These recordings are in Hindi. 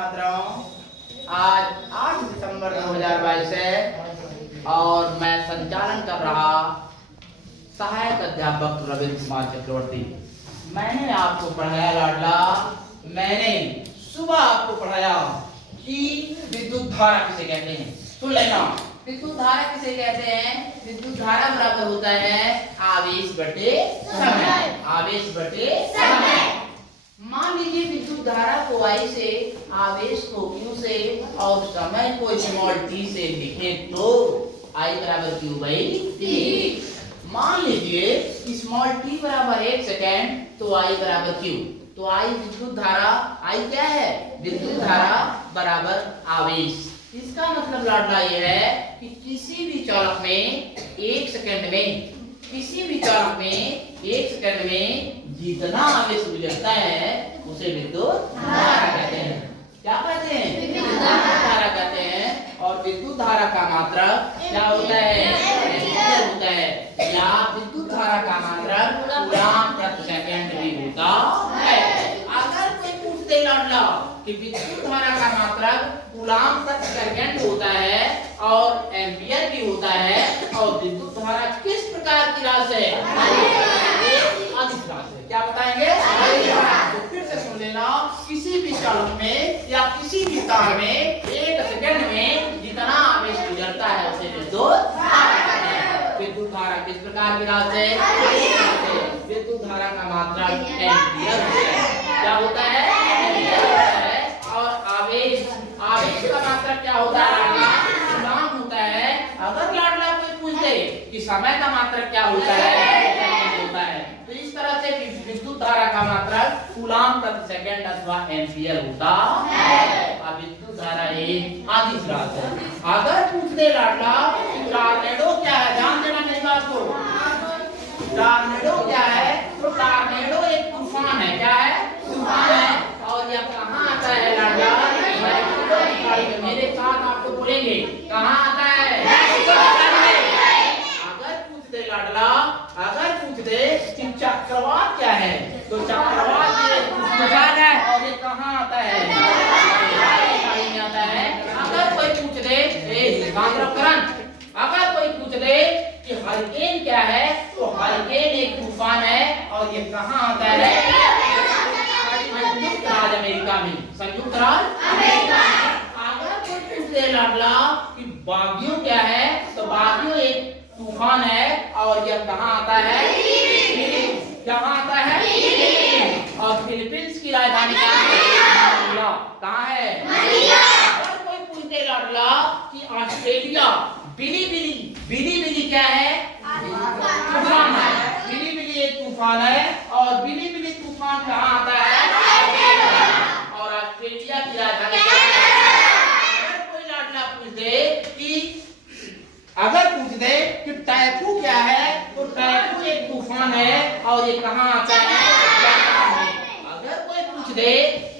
छात्रों, आज 8 दिसंबर 2022 है और मैं संचालन कर रहा सहायक अध्यापक रविंद्र कुमार चक्रवर्ती। मैंने आपको पढ़ाया लाडला, मैंने सुबह आपको पढ़ाया कि विद्युत धारा किसे कहते हैं। सुन लेना, विद्युत धारा किसे कहते हैं। विद्युत धारा बराबर होता है आवेश बटे समय। आवेश बटे समय। मान लीजिए विद्युत धारा को I से, आवेश को Q से और समय को स्मॉल t से लिखे तो I बराबर Q बाई T। मान लीजिए स्मॉल t बराबर 1 सेकेंड तो I बराबर Q। तो I विद्युत धारा, I क्या है? विद्युत धारा बराबर आवेश। इसका मतलब लाडला ये है कि किसी भी चालक में 1 सेकेंड में, किसी भी चालक में 1 सेकेंड में जितना आवेश गुजरता है उसे विद्युत धारा कहते हैं। क्या कहते हैं? विद्युत धारा कहते हैं। और विद्युत धारा का मात्रक क्या होता है? एम्पीयर होता है। या विद्युत धारा का मात्रक कूलम्ब प्रति सेकंड भी होता है। अगर कोई पूछ दे लाडला कि विद्युत धारा का मात्रक कूलम्ब प्रति सेकंड होता है और एम्पीयर भी होता है और विद्युत धारा किस प्रकार की राशि है? अदिश राशि है। क्या बताएंगे? तो फिर से सुन लेना, किसी भी चालक में या किसी भी तार में 1 सेकंड में जितना आवेश गुजरता है उसे विद्युत धारा कहते हैं। विद्युत धारा किस प्रकार की राशि है? विद्युत धारा का मात्रक एम्पीयर होता है। क्या होता है? एम्पीयर होता है। और आवेश, आवेश का मात्रक क्या होता है? कूलम्ब होता है। अगर लाडला कोई पूछ दे कि समय का मात्रक क्या होता है, होता है, तो इस तरह से विद्युत धारा का मात्रक कूलम्ब प्रति सेकंड अथवा एम्पीयर होता है। अब विद्युत धारा एक अदिश राशि है। अगर पूछ दे लाडला कि टॉर्नेडो क्या है, ध्यान देना मेरी बात को। टॉर्नेडो क्या है? तो टॉर्नेडो एक तूफान है। क्या है? तूफान है। और यह कहाँ आता है लाडला? मेरे साथ आपको बोलेंगे कहाँ आता है? अगर पूछ दे लाडला, अगर पूछ दे कि चक्रवात क्या है, तो चक्रवात ये तूफान है और ये कहाँ आता है? में आता है। अगर कोई पूछ दे अगर कोई पूछ दे कि हरिकेन क्या है, तो हरिकेन एक तूफान है और ये कहाँ आता है? संयुक्त राज्य अमेरिका में। संयुक्त राज्य अमेरिका। अगर कोई पूछ दे लाडला कि बागियो क्या है, तो बागियो एक तूफान है और यह कहाँ आता है? कहाँ आता है? और फिलीपींस की राजधानी क्या है? कहाँ है? अगर कोई पूछ दे लाडला कि ऑस्ट्रेलिया, बिली बिली, बिली बिली क्या है? तूफान है। बिली बिली एक तूफान है और बिली बिली तूफान कहाँ आता है? और ऑस्ट्रेलिया की राजधानी क्या है? अगर कोई लाडला पूछ दे कि, अगर पूछ दे कि टाइफू क्या है, तो टाइफू एक तूफान है और ये कहाँ आता है? अगर कोई पूछ दे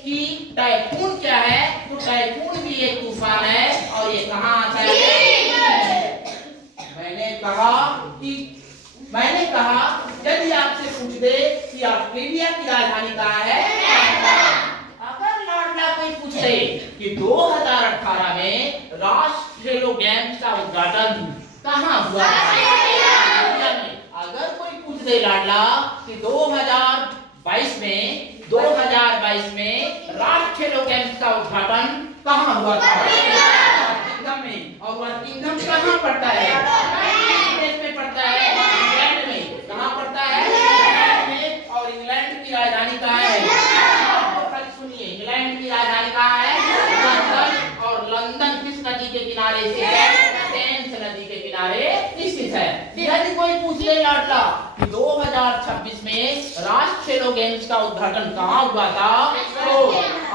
कि टाइफून क्या है, तो टाइफून भी एक तूफान है और ये कहाँ आता है? मैंने कहा यदि आपसे पूछ दे कि ऑस्ट्रेलिया की राजधानी कहाँ है? अगर लाडला कोई पूछ दे कि 2018 में राष्ट्रीय खेलो गेम्स का उद्घाटन कहाँ हुआ था? अगर कोई पूछ दे लाडला कि 2022 में राष्ट्रीय खेलो गेम्स का उद्घाटन कहाँ हुआ था? किंगडम में। और वह किंगडम कहाँ पड़ता है? देश में पड़ता है? इंग्लैंड में। कहाँ पड़ता है? इंग्लैंड में। और इंग्लैंड की राजधानी कहाँ है? सुनिए, इंग्लैंड की राजधानी कहाँ है? लंदन। और लंदन किस नदी के किनारे स्थित है? टेम्स नदी के किनारे स्थित है। यदि कोई पूछ ले लाडला कि 2026 में राष्ट्रीय खेलो गेम्स का उद्घाटन कहाँ हुआ था, तो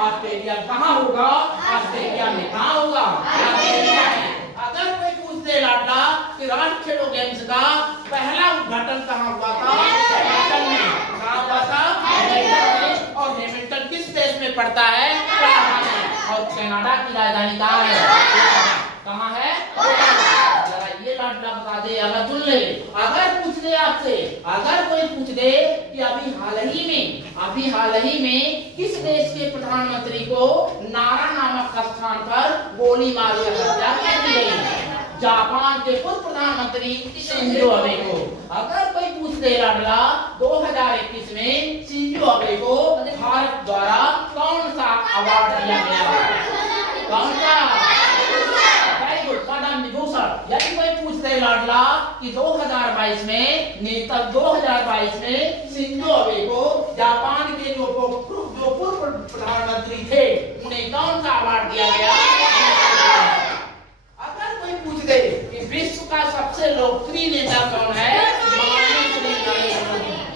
ऑस्ट्रेलिया कहाँ होगा? ऑस्ट्रेलिया में। कहाँ होगा? ऑस्ट्रेलिया में। अगर कोई पूछ दे लाडला कि राष्ट्रीय खेलो गेम्स का पहला उद्घाटन कहाँ हुआ था? हैमिल्टन में। कहाँ हुआ था? हैमिल्टन में। और हैमिल्टन किस देश में पड़ता है? कनाडा में। और कनाडा की राजधानी कहाँ है? कहाँ है? जरा ये लाडला बता दे। अगर सुन ले, अगर पूछ दे आपसे, अगर कोई पूछ दे कि अभी हाल ही में किस देश के प्रधानमंत्री को नारा गोली मारकर हत्या कर दी गई जापान के पूर्व प्रधानमंत्री शिंजो अबे को। अगर कोई पूछ दे लाडला 2021 में शिंजो अबे को भारत द्वारा कौन सा अवार्ड दिया गया? कौन सा? Very good, Padma Vibhushan. यदि कोई पूछ दे लाडला कि 2022 में शिंजो अबे को जापान के जो पूर्व प्रधानमंत्री थे उन्हें कौन सा अवार्ड दिया गया? अगर कोई पूछ दे कि विश्व का सबसे लोकप्रिय नेता कौन है?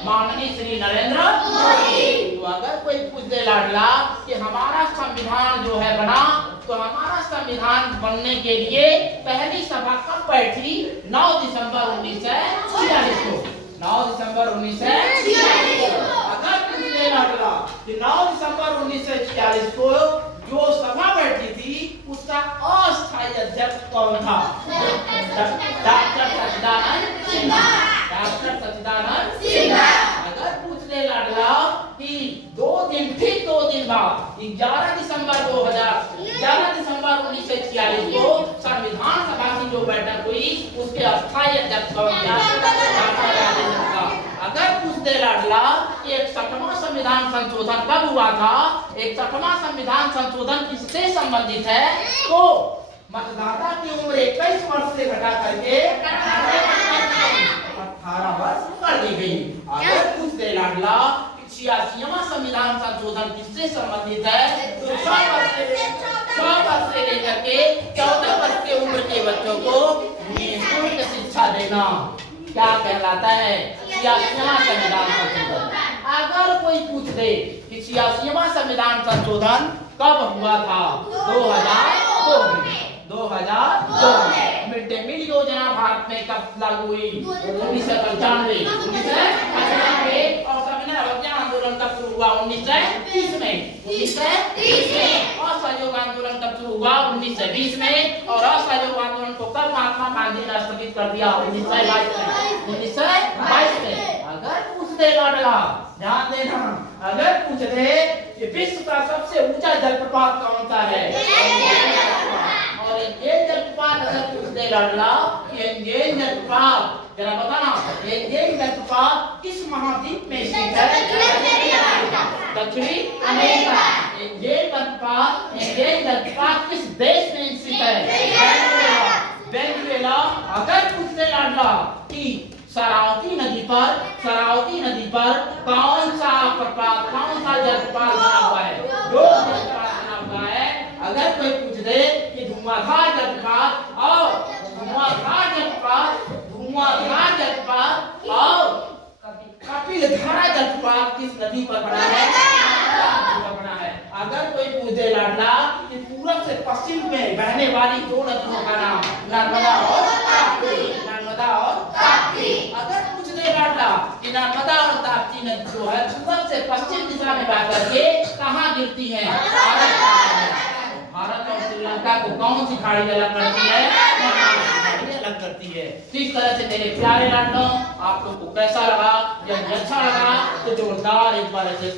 माननीय श्री नरेंद्र मोदी। तो अगर कोई पूछ दे लाडला कि हमारा संविधान जो है बना, तो हमारा संविधान बनने के लिए पहली सभा कब बैठी? 9 दिसंबर 1946 को। 9 दिसंबर 1946 को। अगर पूछ दे लाडला कि 9 दिसंबर 1946 को जो सभा बैठी थी उसका अस्थायी अध्यक्ष कौन था? डॉक्टर सच्चिदानंद सिन्हा। डॉक्टर सच्चिदानंद सिन्हा। अगर पूछ ले लाडला कि 2 दिन बाद 11 दिसंबर 1946 को संविधान सभा की जो बैठक हुई उसके अस्थायी अध्यक्ष कौन था? अगर पूछ दे लाडला कि 61वां संविधान संशोधन कब हुआ था? 61वां संविधान संशोधन किससे संबंधित है? तो मतदाता की उम्र 21 वर्ष से घटा करके 18 वर्ष कर दी गई। अगर पूछ दे लाडला 86वां संविधान संशोधन किससे संबंधित है? तो 6 वर्ष से लेकर के 14 वर्ष की उम्र के बच्चों को निःशुल्क शिक्षा देना क्या कहलाता है? 86वां संविधान संशोधन। अगर कोई पूछ दे कि 86वां संविधान संशोधन कब हुआ था? 2002 में। मिड डे मील योजना भारत में कब लागू हुई? 1995 और संविधान अवज्ञा आंदोलन कब शुरू हुआ? 1930 में। 1930 में। असहयोग आंदोलन कब शुरू हुआ? 1920 में। और असहयोग आंदोलन को कब महात्मा गांधी ने स्थगित कर दिया? 1922 में। अगर पूछ दे लाडला, ध्यान देना, अगर पूछ दे कि विश्व का सबसे ऊंचा जलप्रपात कौन सा है? और ये जलप्रपात अगर पूछ दे लाडला कि ये जलप्रपात जरा बताना, ये जलप्रपात किस महाद्वीप में स्थित है? दक्षिणी अमेरिका। ये जलप्रपात किस देश में स्थित है? वेनेजुएला। अगर पूछ दे लाडला कि शरावती नदी पर कौन सा जलप्रपात बना हुआ है? जो जलप्रपात बना हुआ है, अगर कोई पूछ दे कि धुआंधार जलप्रपात और कपिलधारा जलप्रपात किस नदी पर बना है? अगर कोई पूछ दे लाडला कि पूरब से पश्चिम में बहने वाली 2 नदियों का नाम? नर्मदा और ताप्ती। अगर पूछ दे लाडला कि नर्मदा और ताप्ती नदी जो है पूरब से पश्चिम दिशा में बह करके कहाँ गिरती है? भारत और श्रीलंका को कौन सी खाड़ी अलग करती है? अलग करती है। इस तरह से मेरे प्यारे लाडलों, आप लोग को कैसा लगा? यदि अच्छा लगा तो जोरदार एक बार ऐसे